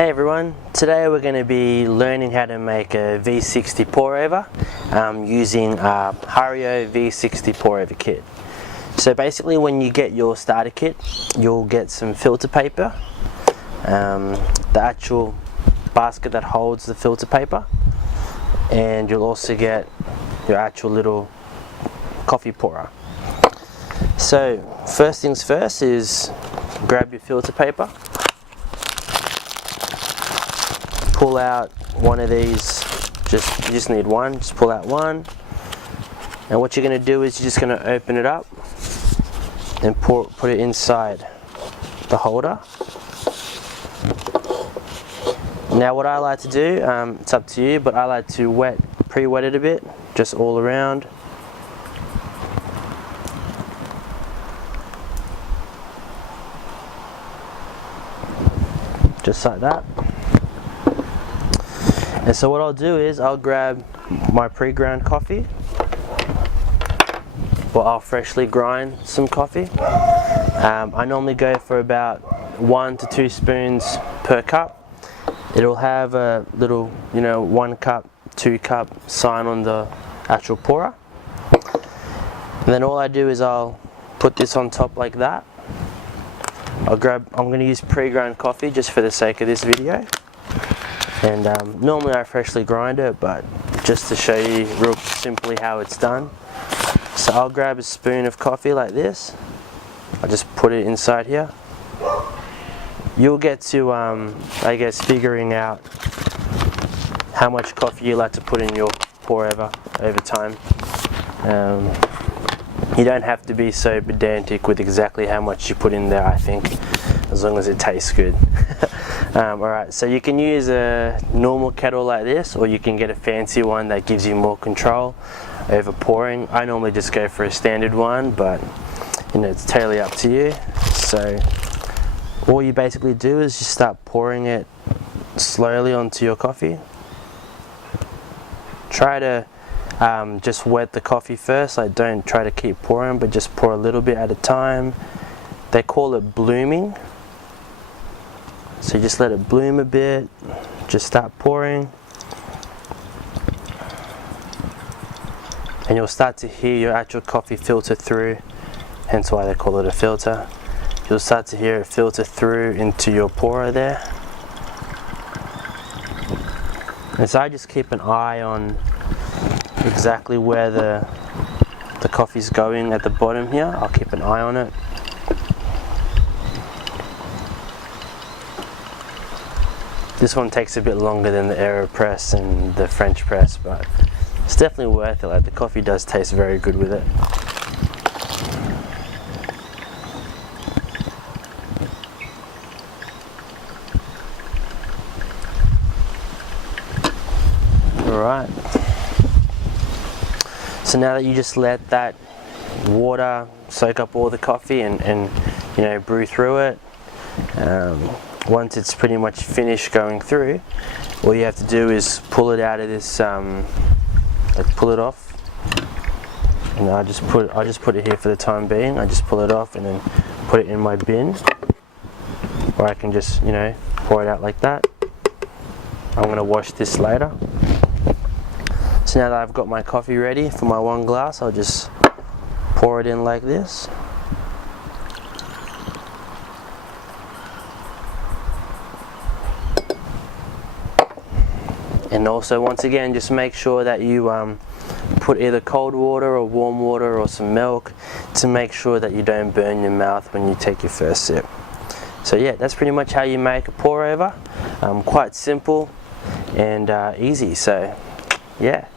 Hey everyone, today we're going to be learning how to make a V60 pour over using a Hario V60 pour over kit. So basically when you get your starter kit, you'll get some filter paper, the actual basket that holds the filter paper, and you'll also get your actual little coffee pourer. So first things first is grab your filter paper, pull out one of these, you just need one, just pull out one, and what you're going to do is you're just going to open it up and put it inside the holder. Now what I like to do, it's up to you, but I like to pre-wet it a bit, just all around. Just like that. And so what I'll do is I'll grab my pre-ground coffee, or I'll freshly grind some coffee. I normally go for about 1 to 2 spoons per cup. It'll have a little, 1 cup, 2 cup sign on the actual pourer. And then all I do is I'll put this on top like that. I'm going to use pre-ground coffee just for the sake of this video. And normally I freshly grind it, but just to show you real simply how it's done. So I'll grab a spoon of coffee like this. I'll just put it inside here. You'll get to, I guess, figuring out how much coffee you like to put in your pour over time. You don't have to be so pedantic with exactly how much you put in there, I think, as long as it tastes good. Alright, so you can use a normal kettle like this, or you can get a fancy one that gives you more control over pouring. I normally just go for a standard one, but it's totally up to you. So all you basically do is just start pouring it slowly onto your coffee. Try to just wet the coffee first, like don't try to keep pouring, but just pour a little bit at a time. They call it blooming. So you just let it bloom a bit, just start pouring, and you'll start to hear your actual coffee filter through, hence why they call it a filter. You'll start to hear it filter through into your pourer there. And so I just keep an eye on exactly where the coffee's going at the bottom here. I'll keep an eye on it. This one takes a bit longer than the AeroPress and the French press, but it's definitely worth it. Like, the coffee does taste very good with it. Alright. So now that you just let that water soak up all the coffee and brew through it, once it's pretty much finished going through, all you have to do is pull it out of this, pull it off. And I just put it here for the time being. I just pull it off and then put it in my bin, or I can just pour it out like that. I'm going to wash this later. So now that I've got my coffee ready for my 1 glass, I'll just pour it in like this. And also, once again, just make sure that you put either cold water or warm water or some milk to make sure that you don't burn your mouth when you take your first sip. So yeah, that's pretty much how you make a pour over. Quite simple and easy. So yeah.